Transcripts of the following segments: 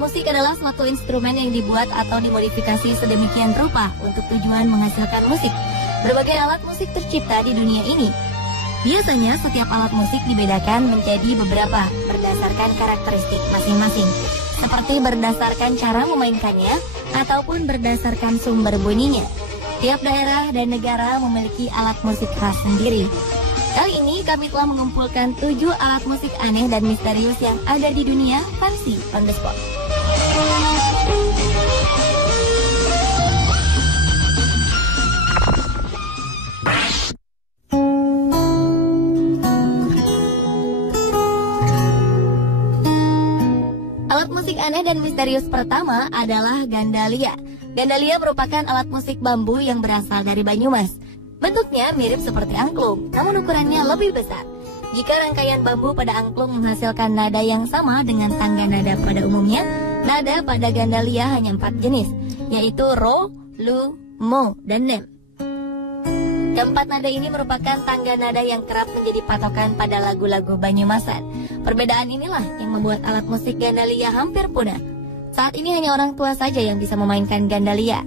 musik adalah suatu instrumen yang dibuat atau dimodifikasi sedemikian rupa untuk tujuan menghasilkan musik. Berbagai alat musik tercipta di dunia ini. Biasanya setiap alat musik dibedakan menjadi beberapa berdasarkan karakteristik masing-masing, seperti berdasarkan cara memainkannya ataupun berdasarkan sumber bunyinya. Tiap daerah dan negara memiliki alat musik khas sendiri. Kali ini kami telah mengumpulkan 7 alat musik aneh dan misterius yang ada di dunia Fancy on the Spot. Alat musik aneh dan misterius pertama adalah gandalia. Gandalia merupakan alat musik bambu yang berasal dari Banyumas. Bentuknya mirip seperti angklung, namun ukurannya lebih besar. Jika rangkaian bambu pada angklung menghasilkan nada yang sama dengan tangga nada pada umumnya, nada pada gandalia hanya 4 jenis, yaitu ro, lu, mo, dan nem. Keempat nada ini merupakan tangga nada yang kerap menjadi patokan pada lagu-lagu Banyumasan. Perbedaan inilah yang membuat alat musik gandalia hampir punah. Saat ini hanya orang tua saja yang bisa memainkan gandalia.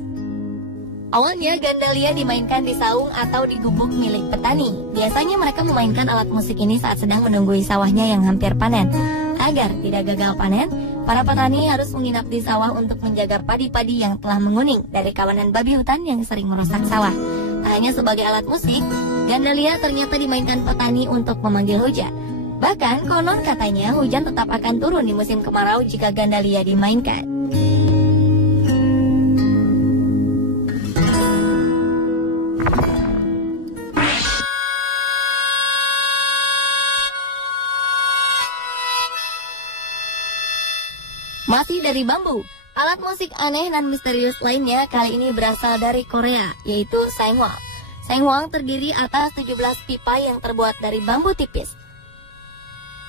Awalnya gandalia dimainkan di saung atau di gubuk milik petani. Biasanya mereka memainkan alat musik ini saat sedang menunggui sawahnya yang hampir panen. Agar tidak gagal panen, para petani harus menginap di sawah untuk menjaga padi-padi yang telah menguning dari kawanan babi hutan yang sering merusak sawah. Tak hanya sebagai alat musik, gandalia ternyata dimainkan petani untuk memanggil hujan. Bahkan konon katanya hujan tetap akan turun di musim kemarau jika gandalia dimainkan. Masih dari bambu, alat musik aneh dan misterius lainnya kali ini berasal dari Korea, yaitu saengwang. Saengwang terdiri atas 17 pipa yang terbuat dari bambu tipis.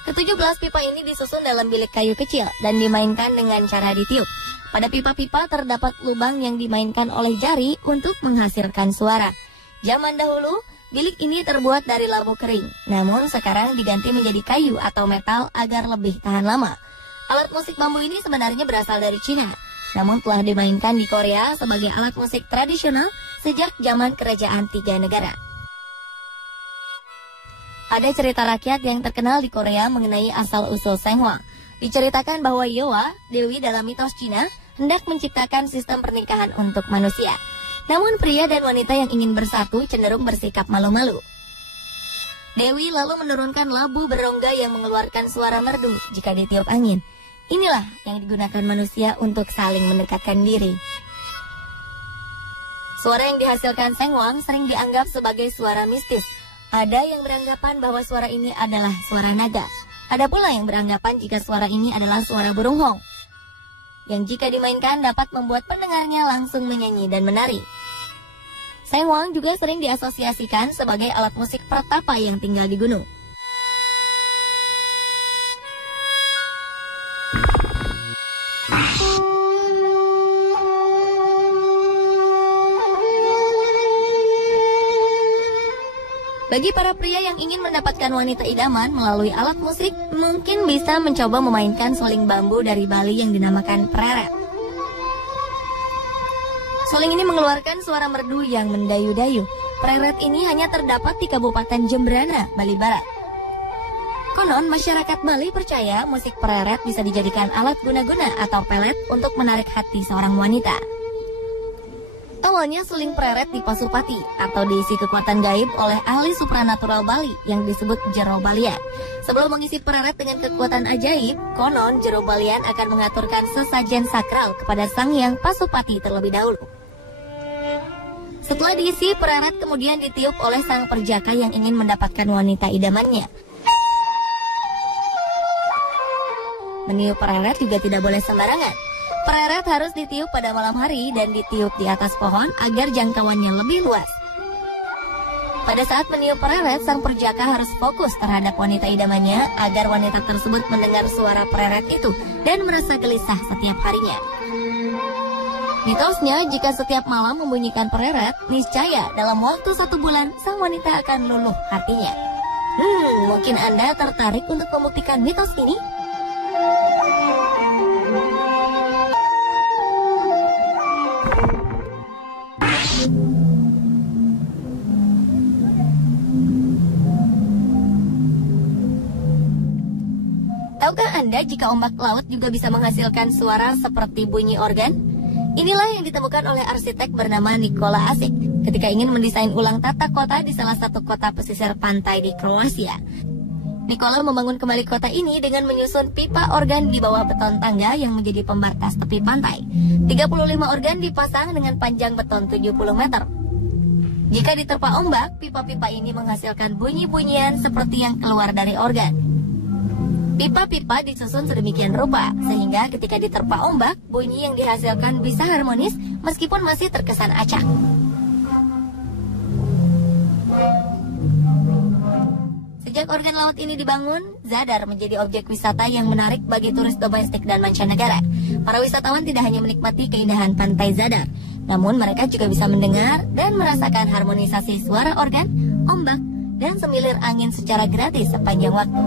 Ke-17 pipa ini disusun dalam bilik kayu kecil dan dimainkan dengan cara ditiup. Pada pipa-pipa terdapat lubang yang dimainkan oleh jari untuk menghasilkan suara. Zaman dahulu, bilik ini terbuat dari labu kering, namun sekarang diganti menjadi kayu atau metal agar lebih tahan lama. Alat musik bambu ini sebenarnya berasal dari Cina, namun telah dimainkan di Korea sebagai alat musik tradisional sejak zaman kerajaan 3 negara. Ada cerita rakyat yang terkenal di Korea mengenai asal-usul saengwang. Diceritakan bahwa Yowa, dewi dalam mitos Cina, hendak menciptakan sistem pernikahan untuk manusia. Namun pria dan wanita yang ingin bersatu cenderung bersikap malu-malu. Dewi lalu menurunkan labu berongga yang mengeluarkan suara merdu jika ditiup angin. Inilah yang digunakan manusia untuk saling mendekatkan diri. Suara yang dihasilkan saengwang sering dianggap sebagai suara mistis. Ada yang beranggapan bahwa suara ini adalah suara naga. Ada pula yang beranggapan jika suara ini adalah suara burung hong, yang jika dimainkan dapat membuat pendengarnya langsung menyanyi dan menari. Saengwang juga sering diasosiasikan sebagai alat musik pertapa yang tinggal di gunung. Bagi para pria yang ingin mendapatkan wanita idaman melalui alat musik, mungkin bisa mencoba memainkan suling bambu dari Bali yang dinamakan preret. Suling ini mengeluarkan suara merdu yang mendayu-dayu. Preret ini hanya terdapat di Kabupaten Jembrana, Bali Barat. Konon, masyarakat Bali percaya musik preret bisa dijadikan alat guna-guna atau pelet untuk menarik hati seorang wanita. Awalnya suling preret di Pasupati atau diisi kekuatan gaib oleh ahli supranatural Bali yang disebut jero balian. Sebelum mengisi preret dengan kekuatan ajaib, konon jero balian akan mengaturkan sesajen sakral kepada sang hyang Pasupati terlebih dahulu. Setelah diisi, preret kemudian ditiup oleh sang perjaka yang ingin mendapatkan wanita idamannya. Meniup preret juga tidak boleh sembarangan. Preret harus ditiup pada malam hari dan ditiup di atas pohon agar jangkauannya lebih luas. Pada saat meniup preret, sang perjaka harus fokus terhadap wanita idamannya agar wanita tersebut mendengar suara preret itu dan merasa gelisah setiap harinya. Mitosnya, jika setiap malam membunyikan preret, niscaya dalam waktu 1 bulan sang wanita akan luluh hatinya. Mungkin Anda tertarik untuk membuktikan mitos ini? Tahukah Anda jika ombak laut juga bisa menghasilkan suara seperti bunyi organ? Inilah yang ditemukan oleh arsitek bernama Nikola Asik ketika ingin mendesain ulang tata kota di salah satu kota pesisir pantai di Kroasia. Nikola membangun kembali kota ini dengan menyusun pipa organ di bawah beton tangga yang menjadi pembatas tepi pantai. 35 organ dipasang dengan panjang beton 70 meter. Jika diterpa ombak, pipa-pipa ini menghasilkan bunyi-bunyian seperti yang keluar dari organ. Pipa-pipa disusun sedemikian rupa, sehingga ketika diterpa ombak, bunyi yang dihasilkan bisa harmonis meskipun masih terkesan acak. Sejak organ laut ini dibangun, Zadar menjadi objek wisata yang menarik bagi turis domestik dan mancanegara. Para wisatawan tidak hanya menikmati keindahan pantai Zadar, namun mereka juga bisa mendengar dan merasakan harmonisasi suara organ, ombak, dan semilir angin secara gratis sepanjang waktu.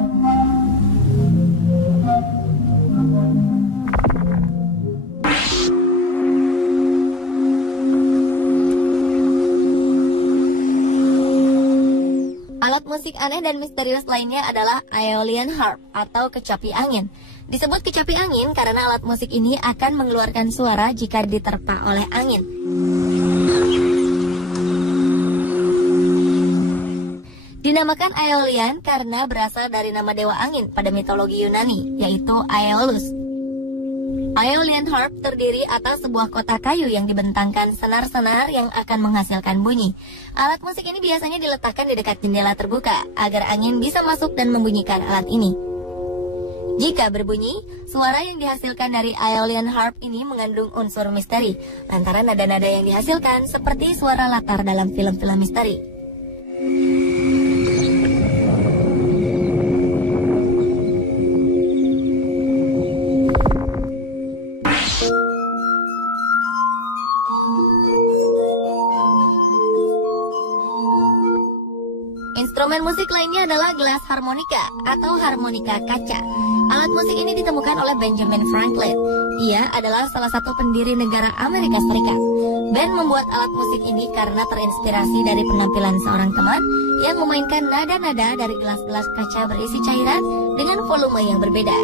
Alat musik aneh dan misterius lainnya adalah Aeolian harp atau kecapi angin. Disebut kecapi angin karena alat musik ini akan mengeluarkan suara jika diterpa oleh angin. Dinamakan Aeolian karena berasal dari nama dewa angin pada mitologi Yunani, yaitu Aeolus. Aeolian harp terdiri atas sebuah kotak kayu yang dibentangkan senar-senar yang akan menghasilkan bunyi. Alat musik ini biasanya diletakkan di dekat jendela terbuka agar angin bisa masuk dan membunyikan alat ini. Jika berbunyi, suara yang dihasilkan dari Aeolian harp ini mengandung unsur misteri, lantaran nada-nada yang dihasilkan seperti suara latar dalam film-film misteri. Instrumen musik lainnya adalah gelas harmonika atau harmonika kaca. Alat musik ini ditemukan oleh Benjamin Franklin. Ia adalah salah satu pendiri negara Amerika Serikat. Ben membuat alat musik ini karena terinspirasi dari penampilan seorang teman yang memainkan nada-nada dari gelas-gelas kaca berisi cairan dengan volume yang berbeda.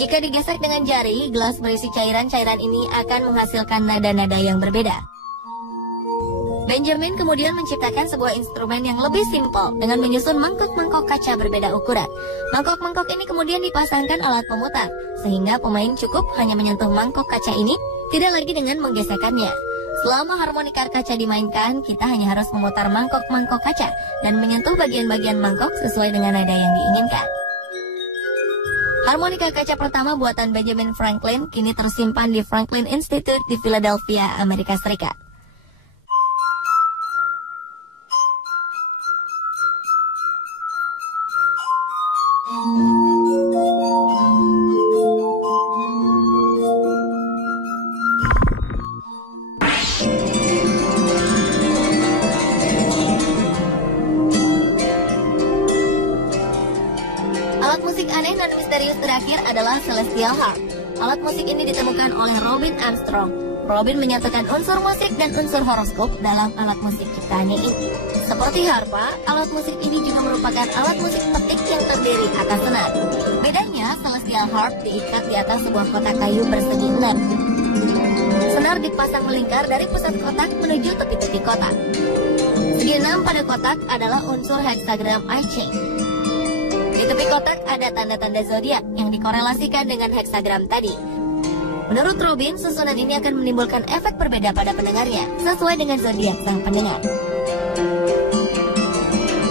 Jika digesek dengan jari, gelas berisi cairan-cairan ini akan menghasilkan nada-nada yang berbeda. Benjamin kemudian menciptakan sebuah instrumen yang lebih simpel dengan menyusun mangkok-mangkok kaca berbeda ukuran. Mangkok-mangkok ini kemudian dipasangkan alat pemutar, sehingga pemain cukup hanya menyentuh mangkok kaca ini, tidak lagi dengan menggesekannya. Selama harmonika kaca dimainkan, kita hanya harus memutar mangkok-mangkok kaca dan menyentuh bagian-bagian mangkok sesuai dengan nada yang diinginkan. Harmonika kaca pertama buatan Benjamin Franklin kini tersimpan di Franklin Institute di Philadelphia, Amerika Serikat. Alat musik aneh dan misterius terakhir adalah Celestial Harp. Alat musik ini ditemukan oleh Robin Armstrong. Robin menyatukan unsur musik dan unsur horoskop dalam alat musik ciptaannya ini. Seperti harpa, alat musik ini juga merupakan alat musik petik yang terdiri atas senar. Bedanya, Celestial Harp diikat di atas sebuah kotak kayu bersegi 6. Senar dipasang melingkar dari pusat kotak menuju tepi-tepi kotak. Segi 6 pada kotak adalah unsur hexagram I Ching. Di tepi kotak ada tanda-tanda zodiak yang dikorelasikan dengan hexagram tadi. Menurut Robin, susunan ini akan menimbulkan efek berbeda pada pendengarnya, sesuai dengan zodiak sang pendengar.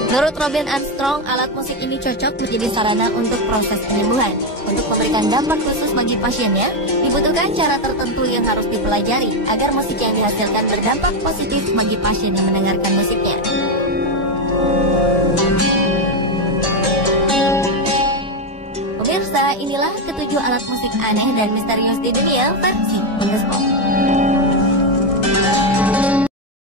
Menurut Robin Armstrong, alat musik ini cocok menjadi sarana untuk proses penyembuhan. Untuk memberikan dampak khusus bagi pasiennya, dibutuhkan cara tertentu yang harus dipelajari agar musik yang dihasilkan berdampak positif bagi pasien yang mendengarkan musiknya. Pemirsa, inilah ketujuh alat musik aneh dan misterius di dunia versi Wonderspot.